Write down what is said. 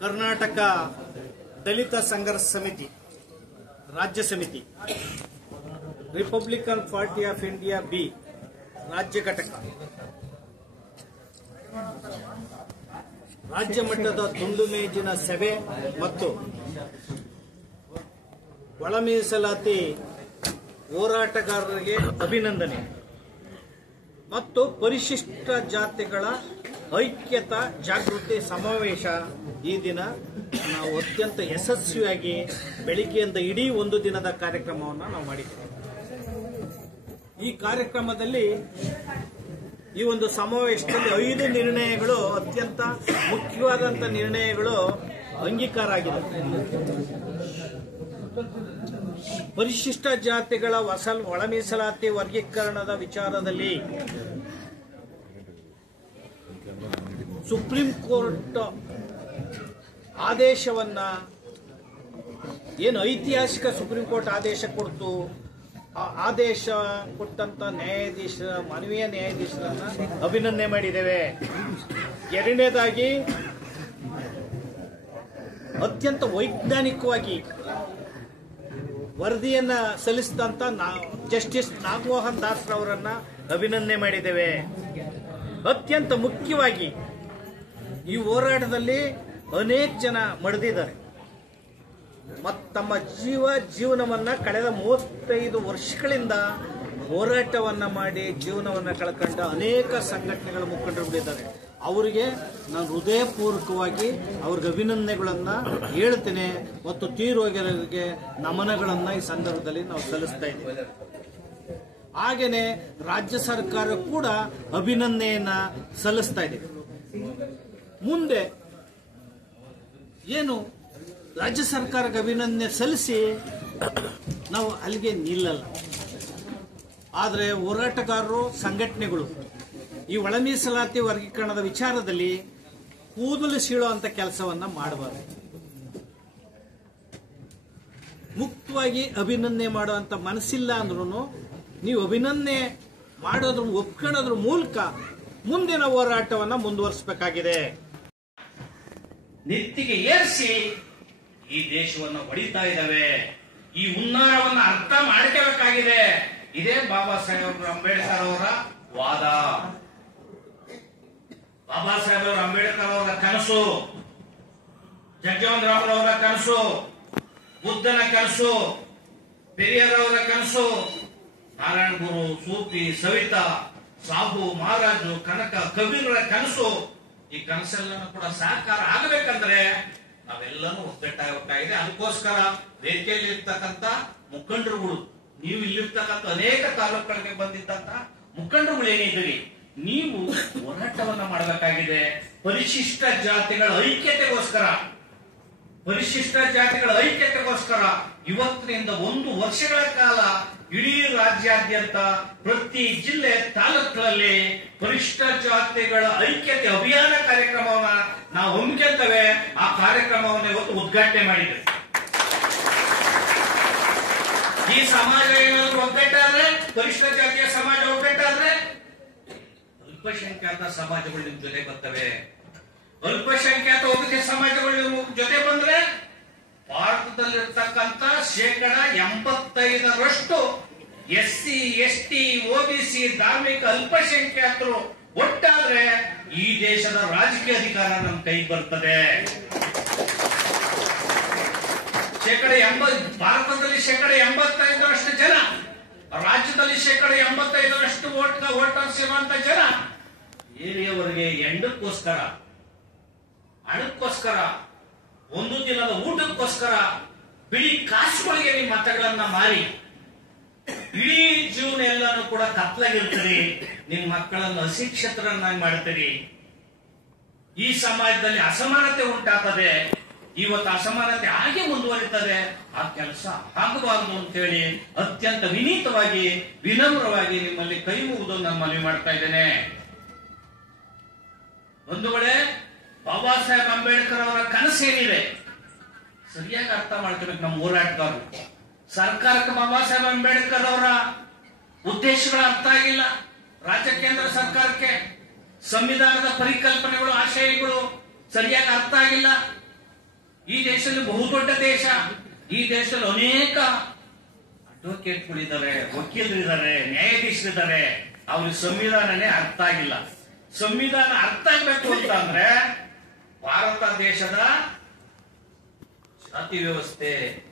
ಕರ್ನಾಟಕ ದಲಿತ ಸಂಘರ್ಷ ಸಮಿತಿ ರಾಜ್ಯ ಸಮಿತಿ Republican party of India B ರಾಜ್ಯ ಘಟಕ ರಾಜ್ಯ ಮಟ್ಟದ ದುಂಡು ಮೇಜಿನ ಸಭೆ ಮತ್ತು ಒಳ ಮೀಸಲಾತಿ ಹೋರಾಟಗಾರರಿಗೆ ಅಭಿನಂದನೆ ಮತ್ತು ಪರಿಶಿಷ್ಟ ಜಾತಿಗಳ ಐಕ್ಯತಾ ಜಾಗೃತಿ ಸಮಾವೇಶ ಈ ದಿನ ನಾವು ಅತ್ಯಂತ ಯಶಸ್ವಿಯಾಗಿ ಬೆಳಿಗ್ಗೆಯಿಂದ ಇಡೀ ಒಂದು ದಿನದ ಕಾರ್ಯಕ್ರಮವನ್ನು ನಾವು ಮಾಡಿದ್ದೇವೆ. ಈ ಕಾರ್ಯಕ್ರಮದಲ್ಲಿ ಈ ಒಂದು ಸಮಾವೇಶದಲ್ಲಿ 5 ನಿರ್ಣಯಗಳು ಅತ್ಯಂತ ಮುಖ್ಯವಾದಂಥ ನಿರ್ಣಯಗಳು ಅಂಗೀಕಾರ ಆಗಿದೆ. ಪರಿಶಿಷ್ಟ ಜಾತಿಗಳ ಒಳ ಮೀಸಲಾತಿ ವರ್ಗೀಕರಣದ ವಿಚಾರದಲ್ಲಿ ಸುಪ್ರೀಂ ಕೋರ್ಟ್ ಆದೇಶವನ್ನ ಏನು ಐತಿಹಾಸಿಕ ಸುಪ್ರೀಂ ಕೋರ್ಟ್ ಆದೇಶ ಕೊಡ್ತು, ಆ ಆದೇಶ ಕೊಟ್ಟಂತ ಮಾನವೀಯ ನ್ಯಾಯಾಧೀಶರನ್ನ ಅಭಿನಂದನೆ ಮಾಡಿದ್ದೇವೆ. ಎರಡನೇದಾಗಿ ಅತ್ಯಂತ ವೈಜ್ಞಾನಿಕವಾಗಿ ವರದಿಯನ್ನ ಸಲ್ಲಿಸಿದಂತ ಜಸ್ಟಿಸ್ ನಾಗಮೋಹನ್ ದಾಸ್ ರವರನ್ನ ಅಭಿನಂದನೆ ಮಾಡಿದ್ದೇವೆ. ಅತ್ಯಂತ ಮುಖ್ಯವಾಗಿ ಈ ಹೋರಾಟದಲ್ಲಿ ಅನೇಕ ಜನ ಮಡಿದಿದ್ದಾರೆ ಮತ್ತು ತಮ್ಮ ಜೀವನವನ್ನ ಕಳೆದ 35 ವರ್ಷಗಳಿಂದ ಹೋರಾಟವನ್ನ ಮಾಡಿ ಜೀವನವನ್ನ ಕಳ್ಕೊಂಡ ಅನೇಕ ಸಂಘಟನೆಗಳ ಮುಖಂಡರುಗಳಿದ್ದಾರೆ. ಅವರಿಗೆ ನಾನು ಹೃದಯಪೂರ್ವಕವಾಗಿ ಅವ್ರಿಗೆ ಅಭಿನಂದನೆಗಳನ್ನ ಹೇಳ್ತೇನೆ ಮತ್ತು ತೀರೋಗಿರೋರಿಗೆ ನಮನಗಳನ್ನ ಈ ಸಂದರ್ಭದಲ್ಲಿ ನಾವು ಸಲ್ಲಿಸ್ತಾ ಇದ್ದೇವೆ. ಹಾಗೇನೆ ರಾಜ್ಯ ಸರ್ಕಾರ ಕೂಡ ಅಭಿನಂದನೆಯನ್ನ ಸಲ್ಲಿಸ್ತಾ ಇದೆ. ಮುಂದೆ ಏನು ರಾಜ್ಯ ಸರ್ಕಾರಕ್ಕೆ ಅಭಿನಂದನೆ ಸಲ್ಲಿಸಿ ನಾವು ಅಲ್ಲಿಗೆ ನಿಲ್ಲಲ್ಲ. ಆದರೆ ಹೋರಾಟಗಾರರು ಸಂಘಟನೆಗಳು ಈ ಒಳ ಮೀಸಲಾತಿ ವರ್ಗೀಕರಣದ ವಿಚಾರದಲ್ಲಿ ಕೂದಲು ಸೀಳುವಂತ ಕೆಲಸವನ್ನ ಮಾಡಬಾರದು. ಮುಕ್ತವಾಗಿ ಅಭಿನಂದನೆ ಮಾಡುವಂತ ಮನಸ್ಸಿಲ್ಲ ಅಂದ್ರೂ ನೀವು ಅಭಿನಂದನೆ ಮಾಡೋದ್ರ ಒಪ್ಕೊಳ್ಳೋದ್ರ ಮೂಲಕ ಮುಂದಿನ ಹೋರಾಟವನ್ನ ಮುಂದುವರಿಸಬೇಕಾಗಿದೆ. ನೆತ್ತಿಗೆ ಏರಿಸಿ ಈ ದೇಶವನ್ನು ಹೊಡಿತಾ ಇದ್ದಾವೆ. ಈ ಹುನ್ನಾರವನ್ನ ಅರ್ಥ ಮಾಡ್ಕೋಬೇಕಾಗಿದೆ. ಇದೇ ಬಾಬಾ ಸಾಹೇಬ್ ಅಂಬೇಡ್ಕರ್ ಅವರ ವಾದ. ಬಾಬಾ ಸಾಹೇಬ್ ಅಂಬೇಡ್ಕರ್ ಅವರ ಕನಸು, ಜಗಜೀವನ್ ರಾಮ್ ಅವರ ಕನಸು, ಬುದ್ಧನ ಕನಸು, ಪೆರಿಯಾರ್ ಅವರ ಕನಸು, ನಾರಾಯಣ ಗುರು, ಸೂಫಿ, ಸವಿತಾ, ಸಾಹು, ಮಹಾರಾಜು, ಕನಕ, ಕಬೀರರ ಕನಸು. ಈ ಕನಸೆಲ್ಲನೂ ಕೂಡ ಸಾಕಾರ ಆಗಬೇಕಂದ್ರೆ ನಾವೆಲ್ಲನೂ ಒಗ್ಗಟ್ಟಾಗಬೇಕಾಗಿದೆ. ಅದಕ್ಕೋಸ್ಕರ ವೇದಿಕೆಯಲ್ಲಿ ಇರ್ತಕ್ಕಂಥ ಮುಖಂಡರುಗಳು, ನೀವು ಇಲ್ಲಿರ್ತಕ್ಕಂಥ ಅನೇಕ ತಾಲೂಕುಗಳಿಗೆ ಬಂದಿದ್ದಂತ ಮುಖಂಡರುಗಳು ಏನಿದ್ದೀರಿ, ನೀವು ಹೋರಾಟವನ್ನ ಮಾಡಬೇಕಾಗಿದೆ. ಪರಿಶಿಷ್ಟ ಜಾತಿಗಳ ಐಕ್ಯತೆಗೋಸ್ಕರ ಇವತ್ತಿನಿಂದ 1 ವರ್ಷಗಳ ಕಾಲ ಇಡೀ ರಾಜ್ಯಾದ್ಯಂತ ಪ್ರತಿ ಜಿಲ್ಲೆ ತಾಲೂಕುಗಳಲ್ಲಿ ಪರಿಶಿಷ್ಟ ಜಾತಿಗಳ ಐಕ್ಯತೆ ಅಭಿಯಾನ ಕಾರ್ಯಕ್ರಮವನ್ನ ನಾವು ಹಮ್ಮಿಕೊಳ್ತೇವೆ. ಆ ಕಾರ್ಯಕ್ರಮವನ್ನು ಇವತ್ತು ಉದ್ಘಾಟನೆ ಮಾಡಿದ್ದೇವೆ. ಈ ಸಮಾಜ ಏನಾದ್ರು ಒಗ್ಗಟ್ಟಾದ್ರೆ, ಪರಿಶಿಷ್ಟ ಜಾತಿಯ ಸಮಾಜ ಒಗ್ಗಟ್ಟಾದ್ರೆ ಅಲ್ಪಸಂಖ್ಯಾತ ಸಮಾಜಗಳು ನಿಮ್ ಜೊತೆ ಬರ್ತವೆ. ಅಲ್ಪಸಂಖ್ಯಾತ ಒಬ್ಬ ಸಮಾಜಗಳು ಜೊತೆ ಬಂದ್ರೆ ಭಾರತದಲ್ಲಿರ್ತಕ್ಕಂಥ 85% SC, ST, OBC ಧಾರ್ಮಿಕ ಅಲ್ಪಸಂಖ್ಯಾತರು ಒಟ್ಟಾದ್ರೆ ಈ ದೇಶದ ರಾಜಕೀಯ ಅಧಿಕಾರ ನಮ್ಮ ಕೈಗೆ ಬರ್ತದೆ. ಭಾರತದಲ್ಲಿ 85% ಜನ, ರಾಜ್ಯದಲ್ಲಿ 85% ವೋಟರ್ಸ್ ಇರುವಂತ ಜನ ಏರಿಯವರೆಗೆ ಎಂಡಕ್ಕೋಸ್ಕರ, ಹಣಕ್ಕೋಸ್ಕರ, ಒಂದು ದಿನದ ಊಟಕ್ಕೋಸ್ಕರ ಬಿಳಿ ಕಾಸುಗಳಿಗೆ ನಿಮ್ಮ ಮತಗಳನ್ನ ಮಾರಿ ಇಡೀ ಜೀವನ ಎಲ್ಲಾನು ಕೂಡ ಕತ್ಲಾಗಿರ್ತೀರಿ. ನಿಮ್ಮ ಮಕ್ಕಳನ್ನು ಅಶಿಕ್ಷಿತರನ್ನಾಗಿ ಮಾಡ್ತೀರಿ. ಈ ಸಮಾಜದಲ್ಲಿ ಅಸಮಾನತೆ ಉಂಟಾಗ್ತದೆ. ಇವತ್ತು ಅಸಮಾನತೆ ಹಾಗೆ ಮುಂದುವರಿತದೆ. ಆ ಕೆಲಸ ಆಗಬಾರದು ಅಂತೇಳಿ ಅತ್ಯಂತ ವಿನೀತವಾಗಿ, ವಿನಮ್ರವಾಗಿ ನಿಮ್ಮಲ್ಲಿ ಕೈ ಮುಗಿದು ನಾನು ಮನವಿ ಮಾಡ್ತಾ ಇದ್ದೇನೆ. ಒಂದು ವೇಳೆ ಬಾಬಾ ಸಾಹೇಬ್ ಅಂಬೇಡ್ಕರ್ ಅವರ ಕನಸೇನಿದೆ ಸರಿಯಾಗಿ ಅರ್ಥ ಮಾಡ್ಕೋಬೇಕು ನಮ್ಮ ಹೋರಾಟಗಾರರು. ಸರ್ಕಾರಕ್ಕೆ ಬಾಬಾ ಸಾಹೇಬ್ ಅಂಬೇಡ್ಕರ್ ಅವರ ಉದ್ದೇಶಗಳು ಅರ್ಥ ಆಗಿಲ್ಲ, ರಾಜ್ಯಕ್ಕೆ ಸಂವಿಧಾನದ ಪರಿಕಲ್ಪನೆಗಳು, ಆಶಯಗಳು ಸರಿಯಾಗಿ ಅರ್ಥ ಆಗಿಲ್ಲ. ಈ ದೇಶದಲ್ಲಿ ಬಹುದೊಡ್ಡ ದೇಶ. ಈ ದೇಶದಲ್ಲಿ ಅನೇಕ ಅಡ್ವೊಕೇಟ್ಗಳಿದ್ದಾರೆ, ವಕೀಲರಿದ್ದಾರೆ, ನ್ಯಾಯಾಧೀಶರಿದ್ದಾರೆ. ಅವ್ರಿಗೆ ಸಂವಿಧಾನನೇ ಅರ್ಥ ಆಗಿಲ್ಲ. ಸಂವಿಧಾನ ಅರ್ಥ ಆಗ್ಬೇಕು ಅಂತ ಅಂದ್ರೆ ಭಾರತ ದೇಶದ ಜಾತಿ ವ್ಯವಸ್ಥೆ,